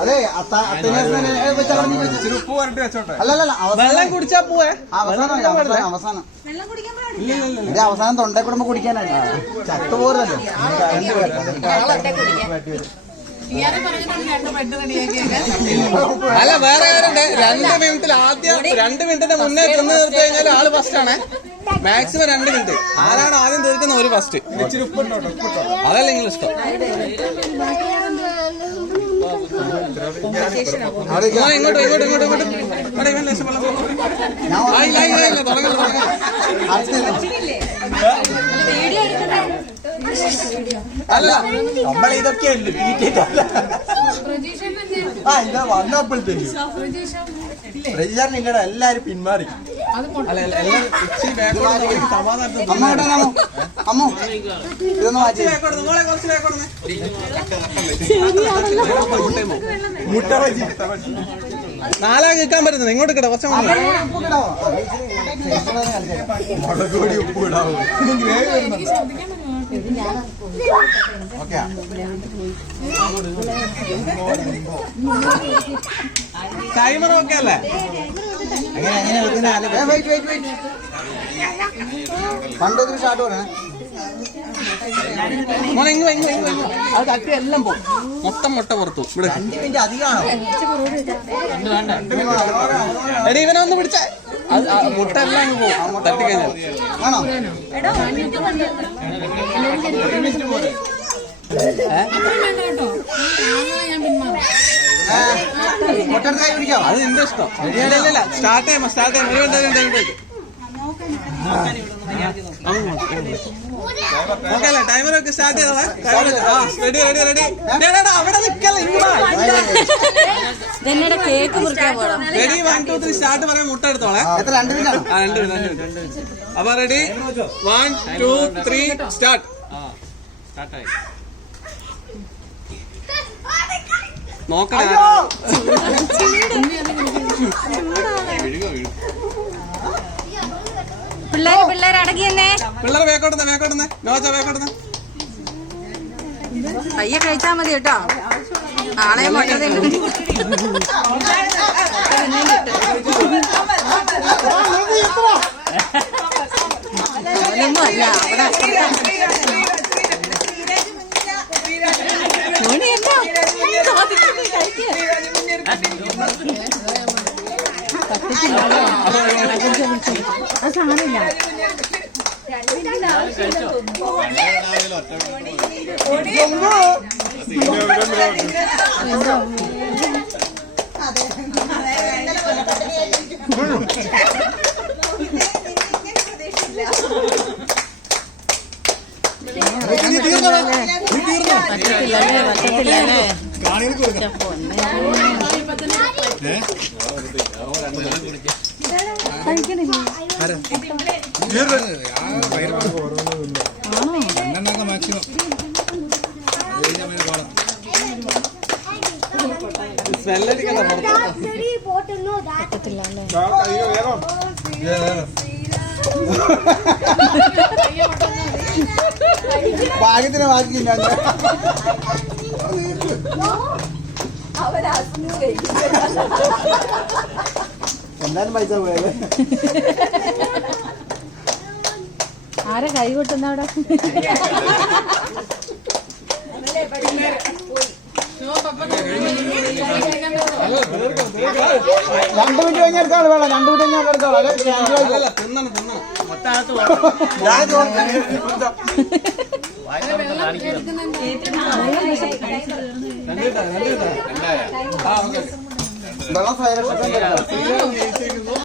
അതെ വെള്ളം കുടിച്ചാ പോവേ അവസാനം എന്റെ അവസാനം തൊണ്ടേ കൂടുമ്പോ കുടിക്കാനല്ല ചത്തുപോരല്ലോ. അല്ല വേറെ കാര്യമുണ്ട്. 2 മിനിറ്റിൽ ആദ്യം 2 മിനിറ്റിന്റെ മുന്നേ തിന്ന് തീർത്ത് കഴിഞ്ഞാൽ ആള് ഫസ്റ്റ് ആണ്. Maximum 2 minute. ആരാണ് ആദ്യം തീർക്കുന്ന ഒരു ഫസ്റ്റ്. അതല്ല നിങ്ങൾ ഇഷ്ടം. ഇങ്ങോട്ട് അല്ല നമ്മളിതൊക്കെയല്ലേ വന്നപ്പോഴത്തേക്ക് നിങ്ങളുടെ എല്ലാരും പിന്മാറി. അമ്മോ ഇതൊന്നും മുട്ട ബജി 4 കേൾക്കാൻ പറ്റുന്നത്. ഇങ്ങോട്ട് കിട്ടാം കുറച്ച് മുളകുപൊടി ഉപ്പ് ഇടാവും. ടൈമർ ഒക്കെ അല്ലേ? പണ്ടൊരു ഷാട്ട് പറഞ്ഞേ അത് തട്ടി എല്ലാം പോകും. മൊത്തം മുട്ട പുറത്തു. 2 മിനിറ്റ് അധികമാണോ? എടി ഇവനെ ഒന്ന് പിടിച്ച മുട്ട എല്ലാം അങ്ങ് പോകും തട്ടിക്കഴിഞ്ഞാൽ. ആണോ? അത് നിന്റെ ഇഷ്ടം. സ്റ്റാർട്ട് ചെയ്യാം. ഓക്കെ അല്ലേ? ടൈമറൊക്കെ സ്റ്റാർട്ട് ചെയ്തോളെ. റെഡി അവിടെ നിൽക്കല്ലേ. കേക്ക് മുറിക്കാൻ പോകണം. റെഡി 1 2 3 സ്റ്റാർട്ട് പറയാൻ മുട്ട എടുത്തോളെ. 2 മിനിറ്റ്. അപ്പൊ റെഡി 1 2 3 സ്റ്റാർട്ട്. നോക്കണേ. പിള്ളേർ അടങ്ങിയെന്നേ. പിള്ളേർ വേക്കോട്ടുന്നേ. നോച്ച വേക്കോട്ടുന്നേ. പയ്യെ കഴിച്ചാ മതി കേട്ടോ. നാളെ മുട്ട ഒന്നും അല്ല അവിടെ സാധനമില്ല. ഭാഗ്യത്തിന് ബാക്കിയില്ല. എന്തായാലും പൈസ പോയത്. ആരെ കൈ കൊട്ടുന്ന അവിടെ? 2 മിനിറ്റ് കഴിഞ്ഞെടുത്തോളൂ. വേണം 2 മിനിറ്റ് കഴിഞ്ഞെടുത്തോളൂ. വെള്ളം